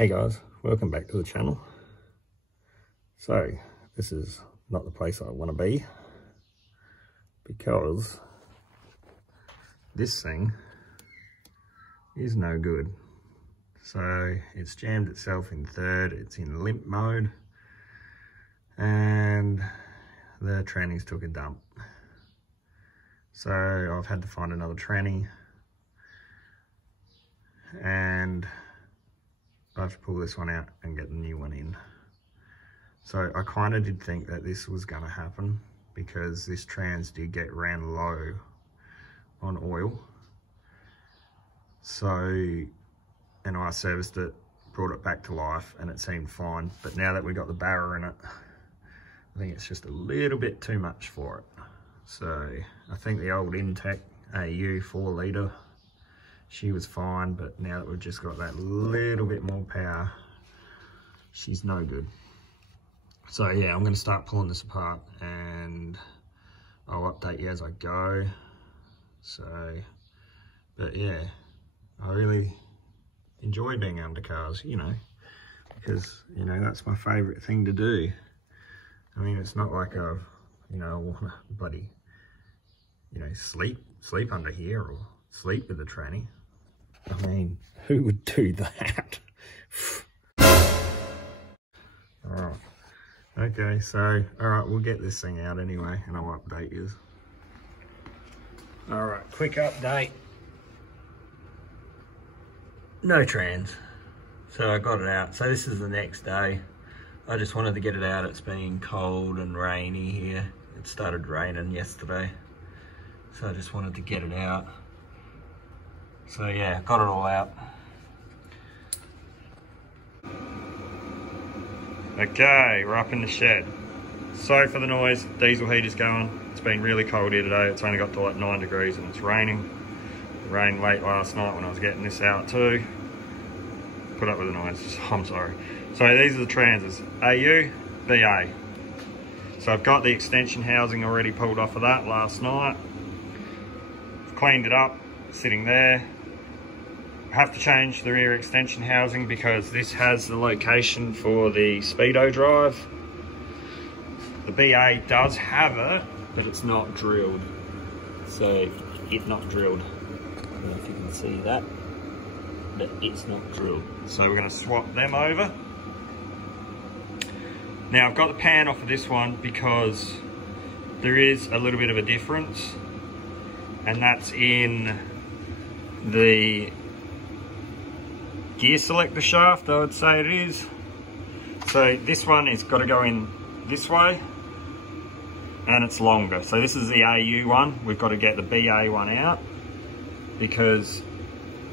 Hey guys, welcome back to the channel. So this is not the place I want to be because this thing is no good. So it's jammed itself in third, it's in limp mode, and the trannies took a dump. So I've had to find another tranny and I have to pull this one out and get the new one in. So I kind of did think that this was going to happen because this trans did get ran low on oil. So, and I serviced it, brought it back to life, and it seemed fine. But now that we got the barra in it, I think it's just a little bit too much for it. So I think the old Intech AU 4 litre, she was fine, but now that we've just got that little bit more power, she's no good. So yeah, I'm going to start pulling this apart and I'll update you as I go. So, but yeah, I really enjoy being under cars, you know, because, you know, that's my favourite thing to do. I mean, it's not like I, you know, want to bloody, you know, sleep under here or sleep with the tranny. I mean, who would do that? Alright. Okay, so, alright, we'll get this thing out anyway, and I'll update you. Alright, quick update. No trans. So I got it out. So this is the next day. I just wanted to get it out. It's been cold and rainy here. It started raining yesterday. So I just wanted to get it out. So yeah, got it all out. Okay, we're up in the shed. Sorry for the noise, diesel heater's going. It's been really cold here today. It's only got to like 9 degrees and it's raining. It rained late last night when I was getting this out too. Put up with the noise, I'm sorry. So these are the transes, AU, BA. So I've got the extension housing already pulled off of that last night. I've cleaned it up, sitting there. I have to change the rear extension housing because this has the location for the speedo drive. The BA does have it, but it's not drilled. So it's not drilled. I don't know if you can see that, but it's not drilled. So we're going to swap them over. Now I've got the pan off of this one because there is a little bit of a difference, and that's in the gear selector shaft, I would say it is. So this one has got to go in this way and it's longer. So this is the AU one. We've got to get the BA one out because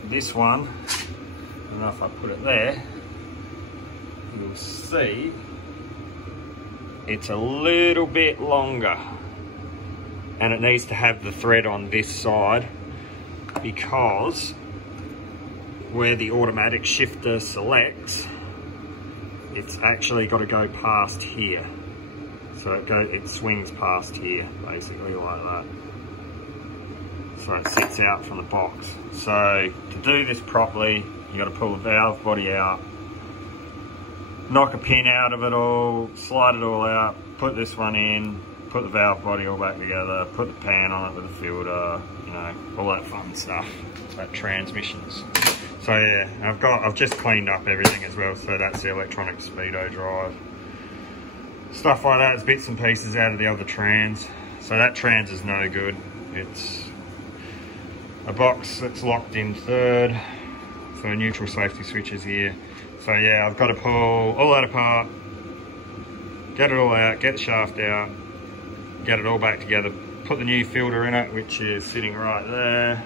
this one, I don't know if I put it there, you'll see it's a little bit longer and it needs to have the thread on this side because where the automatic shifter selects, it's actually got to go past here. So it swings past here, basically like that. So it sits out from the box. So to do this properly, you got to pull the valve body out, knock a pin out of it all, slide it all out, put this one in, put the valve body all back together, put the pan on it with the filter, you know, all that fun stuff, that transmissions. So yeah, I've just cleaned up everything as well. So that's the electronic speedo drive. Stuff like that, it's bits and pieces out of the other trans. So that trans is no good. It's a box that's locked in third. So neutral safety switches here. So yeah, I've got to pull all that apart, get it all out, get the shaft out, get it all back together, put the new filter in it, which is sitting right there.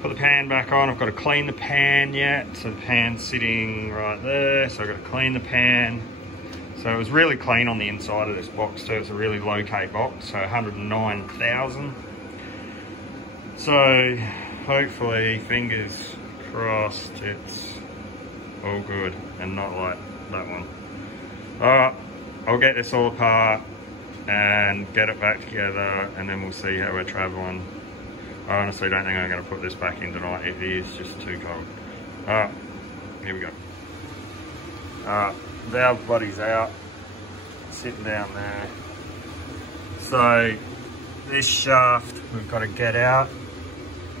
Put the pan back on. I've got to clean the pan yet. So the pan's sitting right there. So I've got to clean the pan. So it was really clean on the inside of this box too. It's a really low K box, so 109,000. So hopefully, fingers crossed, it's all good and not like that one. Alright, I'll get this all apart and get it back together and then we'll see how we're traveling. I honestly don't think I'm going to put this back in tonight. It is just too cold. Alright, here we go. Alright, valve body's out, sitting down there. So this shaft we've got to get out.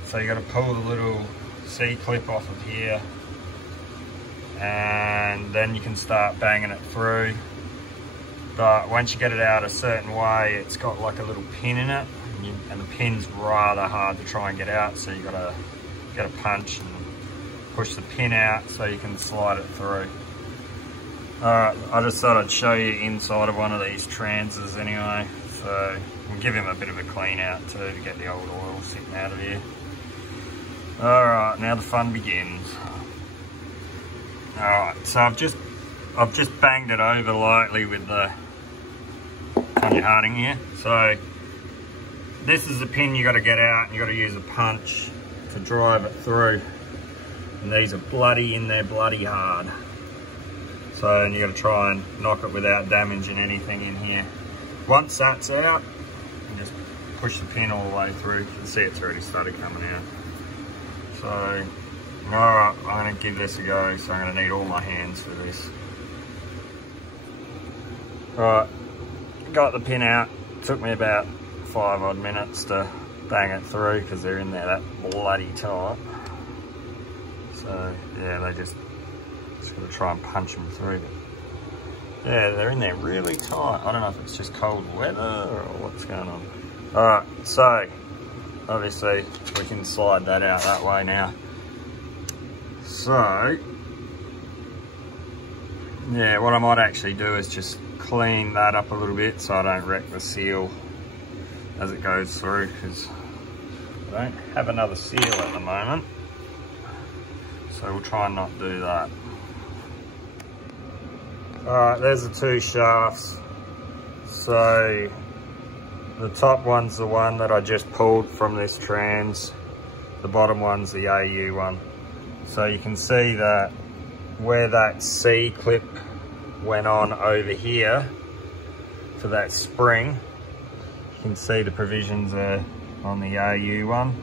So you got to pull the little C-clip off of here, and then you can start banging it through. But once you get it out a certain way, it's got like a little pin in it, and the pin's rather hard to try and get out, so you got to get a punch and push the pin out so you can slide it through. Alright, I just thought I'd show you inside of one of these transes anyway, so we'll give him a bit of a clean out too to get the old oil sitting out of here. Alright, now the fun begins. Alright, so I've just banged it over lightly with the conjure harding here. So this is the pin you got to get out, and you got to use a punch to drive it through. And these are bloody in there, bloody hard. So, and you got to try and knock it without damaging anything in here. Once that's out, you just push the pin all the way through. You can see it's already started coming out. So, alright, I'm going to give this a go, so I'm going to need all my hands for this. Right, got the pin out. Took me about 5 odd minutes to bang it through because they're in there that bloody tight. So, yeah, they just got to try and punch them through. Yeah, they're in there really tight. I don't know if it's just cold weather or what's going on. Alright, so obviously we can slide that out that way now. So yeah, what I might actually do is just clean that up a little bit so I don't wreck the seal as it goes through, because I don't have another seal at the moment, so we'll try and not do that. Alright, there's the two shafts. So the top one's the one that I just pulled from this trans. The bottom one's the AU one. So you can see that where that C-clip went on over here for that spring, you can see the provisions are on the AU one.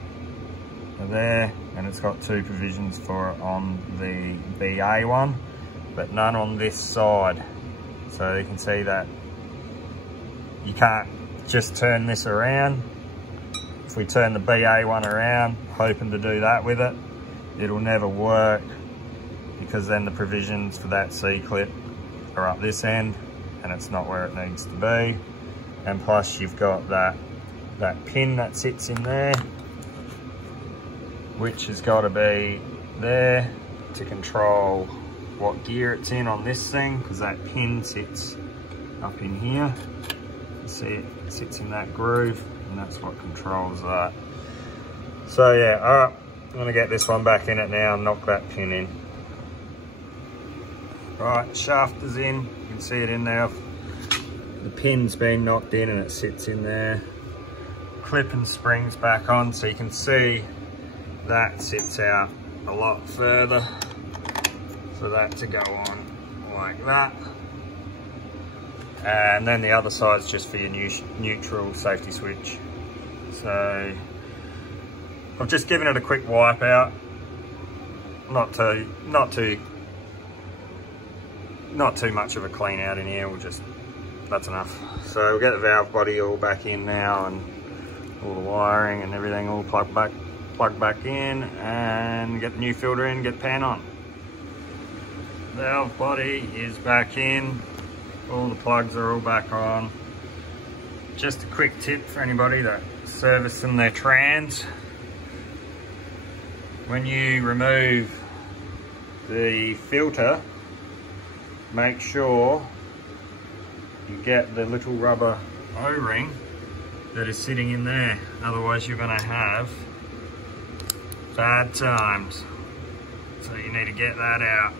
They're there, and it's got two provisions for it on the BA one, but none on this side. So you can see that you can't just turn this around. If we turn the BA one around, hoping to do that with it, it'll never work, because then the provisions for that C-clip are up this end and it's not where it needs to be. And plus you've got that pin that sits in there, which has got to be there to control what gear it's in on this thing, because that pin sits up in here. You see it sits in that groove, and that's what controls that. So yeah, alright, I'm going to get this one back in it now and knock that pin in. Right, shaft is in, you can see it in there. The pin's been knocked in and it sits in there. Clip and spring's back on, so you can see that sits out a lot further. So that to go on like that. And then the other side's just for your neutral safety switch. So I've just given it a quick wipe out. Not too much of a clean out in here. That's enough. So we'll get the valve body all back in now, and all the wiring and everything all plugged back in, and get the new filter in, get the pan on. Valve body is back in. All the plugs are all back on. Just a quick tip for anybody that's servicing their trans. When you remove the filter, make sure you get the little rubber O-ring that is sitting in there. Otherwise you're going to have bad times. So you need to get that out.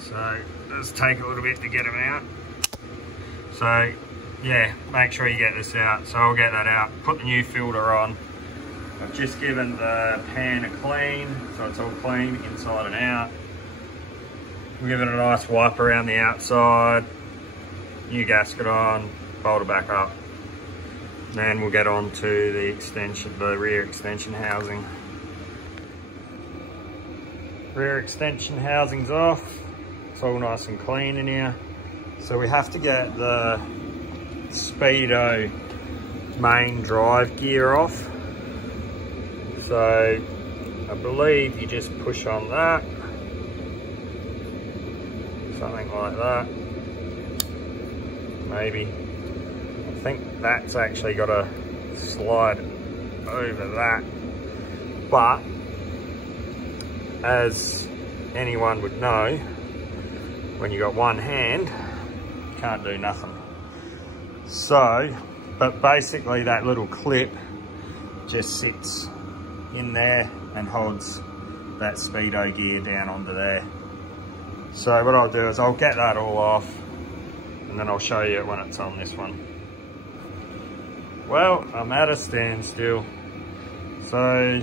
So it does take a little bit to get them out. So yeah, make sure you get this out. So I'll get that out, put the new filter on. I've just given the pan a clean, so it's all clean inside and out. We'll give it a nice wipe around the outside, new gasket on, bolt it back up. Then we'll get on to the rear extension housing. Rear extension housing's off. it's all nice and clean in here. So we have to get the Speedo main drive gear off. So I believe you just push on that, something like that, maybe. I think that's actually got to slide over that, but as anyone would know, when you got one hand, you can't do nothing. So, but basically that little clip just sits in there and holds that Speedo gear down onto there. So what I'll do is I'll get that all off and then I'll show you when it's on this one. Well, I'm at a standstill. So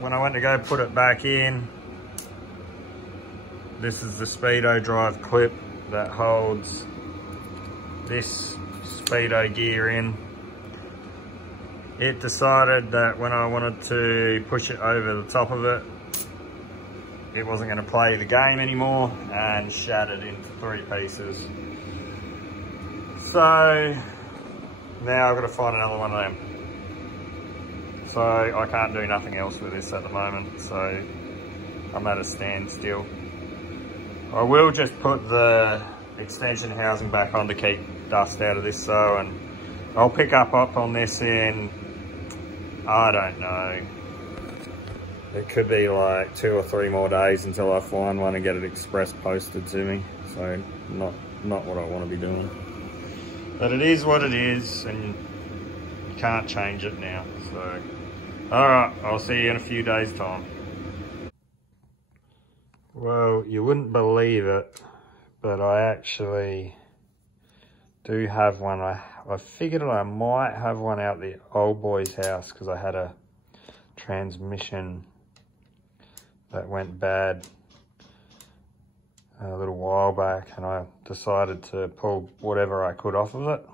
when I went to go put it back in, this is the Speedo drive clip that holds this Speedo gear in. It decided that when I wanted to push it over the top of it, it wasn't going to play the game anymore and shattered into 3 pieces. So now I've got to find another one of them. So I can't do nothing else with this at the moment, so I'm at a standstill. I will just put the extension housing back on to keep dust out of this, so, and I'll pick up on this in, I don't know, it could be like 2 or 3 more days until I find one and get it express posted to me. So not what I want to be doing. But it is what it is, and you can't change it now. So, alright, I'll see you in a few days' time. Well, you wouldn't believe it, but I actually do have one. I figured I might have one out the old boy's house because I had a transmission that went bad a little while back, and I decided to pull whatever I could off of it,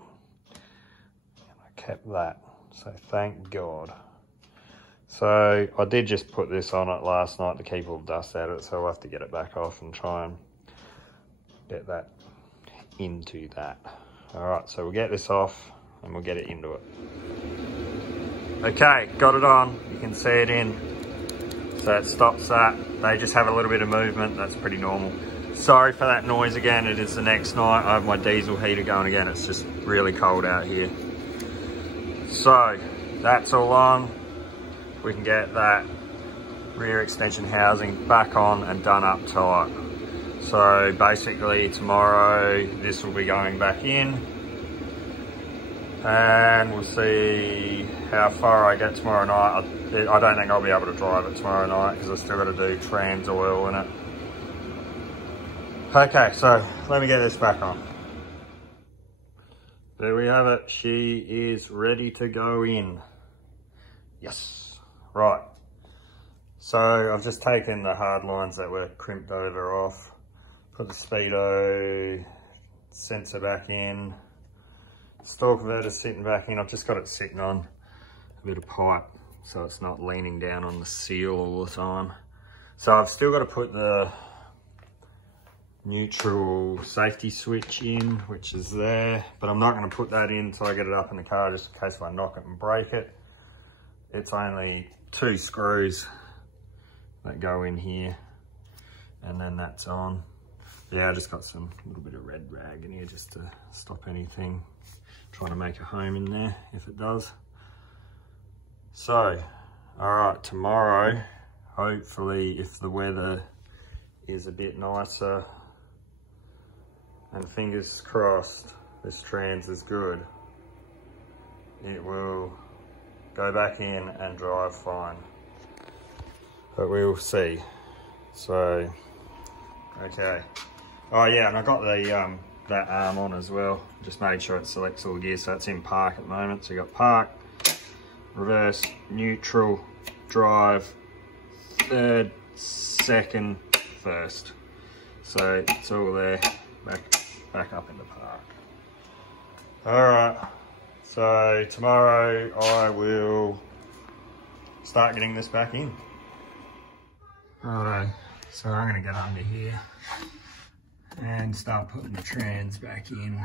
and I kept that, so thank God. So I did just put this on it last night to keep all the dust out of it, so I'll have to get it back off and try and get that into that. All right, so we'll get this off and we'll get it into it. Okay, got it on, you can see it in. So it stops that. They just have a little bit of movement, that's pretty normal. Sorry for that noise again, it is the next night. I have my diesel heater going again, it's just really cold out here. So that's all on. We can get that rear extension housing back on and done up tight. So basically tomorrow this will be going back in, and we'll see how far I get tomorrow night. I don't think I'll be able to drive it tomorrow night because I've still got to do trans oil in it. Okay, so let me get this back on. There we have it. She is ready to go in. Yes. Right. So I've just taken the hard lines that were crimped over off. Put the Speedo sensor back in. Store converter sitting back in. I've just got it sitting on a bit of pipe so it's not leaning down on the seal all the time. So I've still got to put the neutral safety switch in, which is there, but I'm not going to put that in until I get it up in the car, just in case if I knock it and break it. It's only 2 screws that go in here, and then that's on. Yeah, I just got some little bit of red rag in here just to stop anything trying to make a home in there if it does. So, all right, tomorrow, hopefully if the weather is a bit nicer, and fingers crossed this trans is good, it will go back in and drive fine. But we will see. So, okay. Oh yeah, and I got the that arm on as well. Just made sure it selects all the gears, so it's in park at the moment. So you got park, reverse, neutral, drive, third, second, first. So it's all there, back up into park. All right, so tomorrow I will start getting this back in. Righto, so I'm gonna get under here and start putting the trans back in.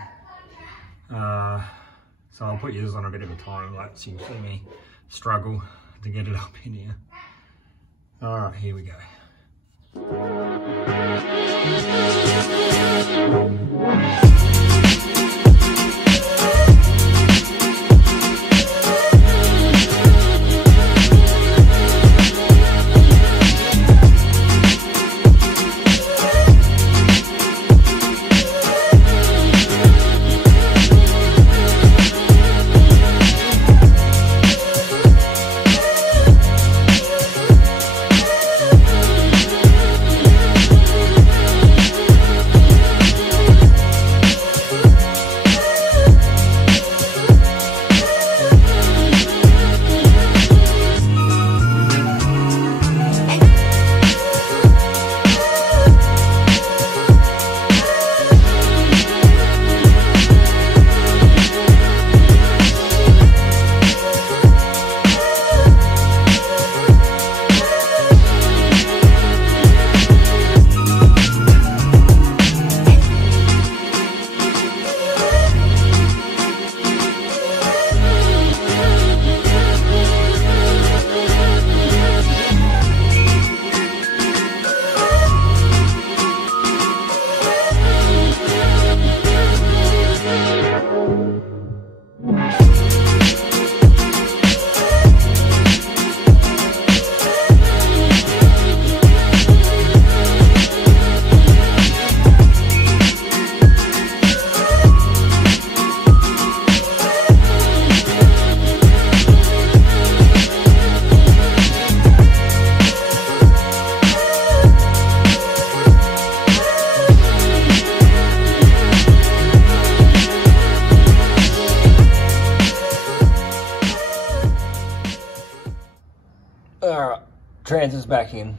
So I'll put yours on a bit of a time lapse. You can see me struggle to get it up in here. All right, here we go. Alright, trans is back in,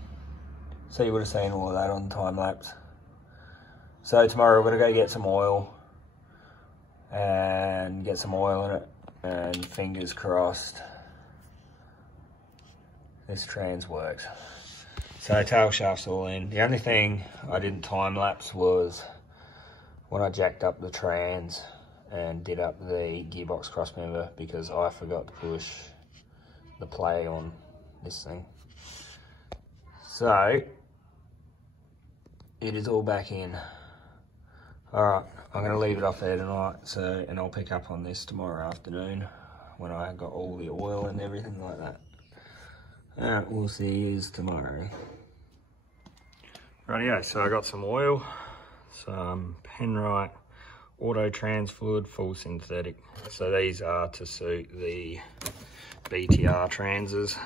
so you would have seen all of that on time lapse. So tomorrow we're going to go get some oil and get some oil in it, and fingers crossed this trans works. So tail shaft's all in. The only thing I didn't time lapse was when I jacked up the trans and did up the gearbox cross member, because I forgot to push the play on this thing. So it is all back in. Alright, I'm going to leave it off there tonight, and I'll pick up on this tomorrow afternoon when I got all the oil and everything like that. Alright, we'll see you tomorrow. Rightio, so I got some oil, some Penrite Auto Trans Fluid, full synthetic. So these are to suit the BTR transes,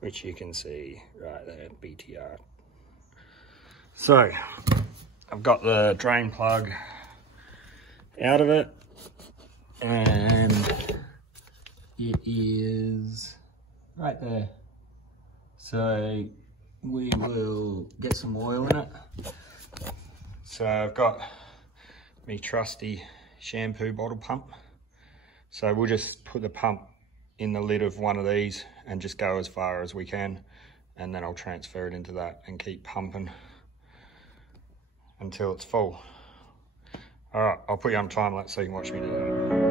which you can see right there, BTR. So I've got the drain plug out of it, and it is right there. So we will get some oil in it. So I've got my trusty shampoo bottle pump. So we'll just put the pump in the lid of one of these and just go as far as we can, and then I'll transfer it into that and keep pumping until it's full. All right, I'll put you on time lapse so you can watch me do that.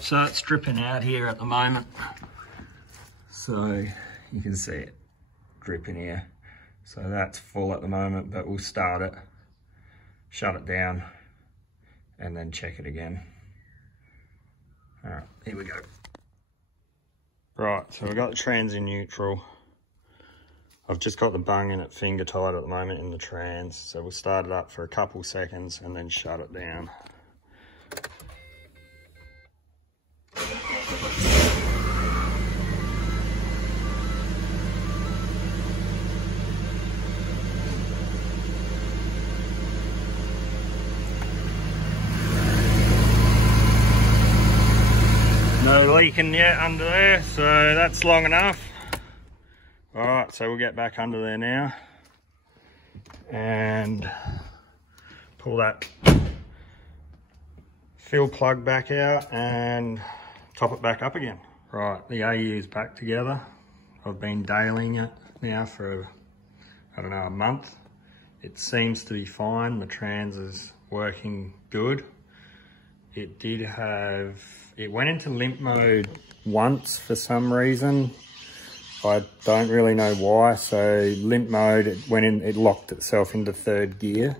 So it's dripping out here at the moment. So you can see it dripping here. So that's full at the moment, but we'll start it, shut it down, and then check it again. All right, here we go. Right, so we've got the trans in neutral. I've just got the bung in at finger tight at the moment in the trans. So we'll start it up for a couple seconds and then shut it down. really leaking yet under there, so that's long enough. All right, so we'll get back under there now and pull that fill plug back out and top it back up again. Right, the AU is back together. I've been dailing it now for, I don't know, a month. It seems to be fine. The trans is working good. It went into limp mode once for some reason. I don't really know why. So limp mode, it locked itself into third gear.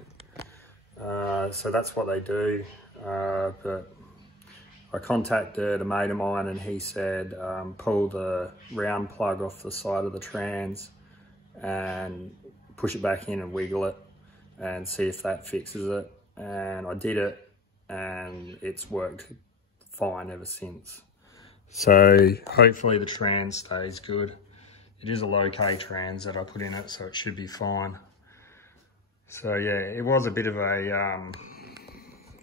So that's what they do. But I contacted a mate of mine and he said, pull the round plug off the side of the trans and push it back in and wiggle it and see if that fixes it. And I did it and it's worked fine ever since. So hopefully the trans stays good. It is a low K trans that I put in it, so it should be fine. So yeah, it was a bit of a,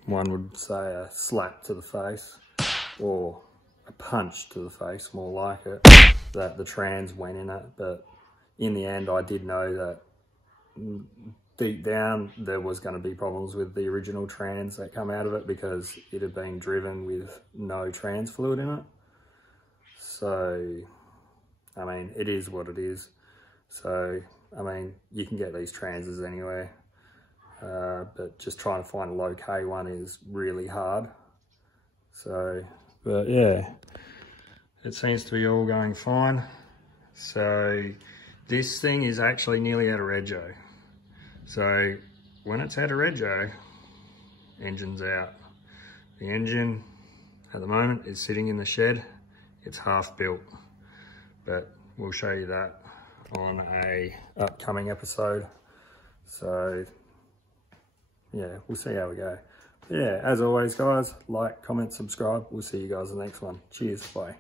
one would say a slap to the face, or a punch to the face, more like it, that the trans went in it. But in the end, I did know that deep down there was going to be problems with the original trans that come out of it because it had been driven with no trans fluid in it. So, I mean, it is what it is. So, I mean, you can get these transes anywhere, but just trying to find a low K one is really hard. So, but yeah, it seems to be all going fine. So this thing is actually nearly out of rego. So when it's out of rego, engine's out. The engine at the moment is sitting in the shed. It's half built, but we'll show you that on a upcoming episode. So yeah, we'll see how we go. Yeah, as always guys, like, comment, subscribe. We'll see you guys in the next one. Cheers, bye.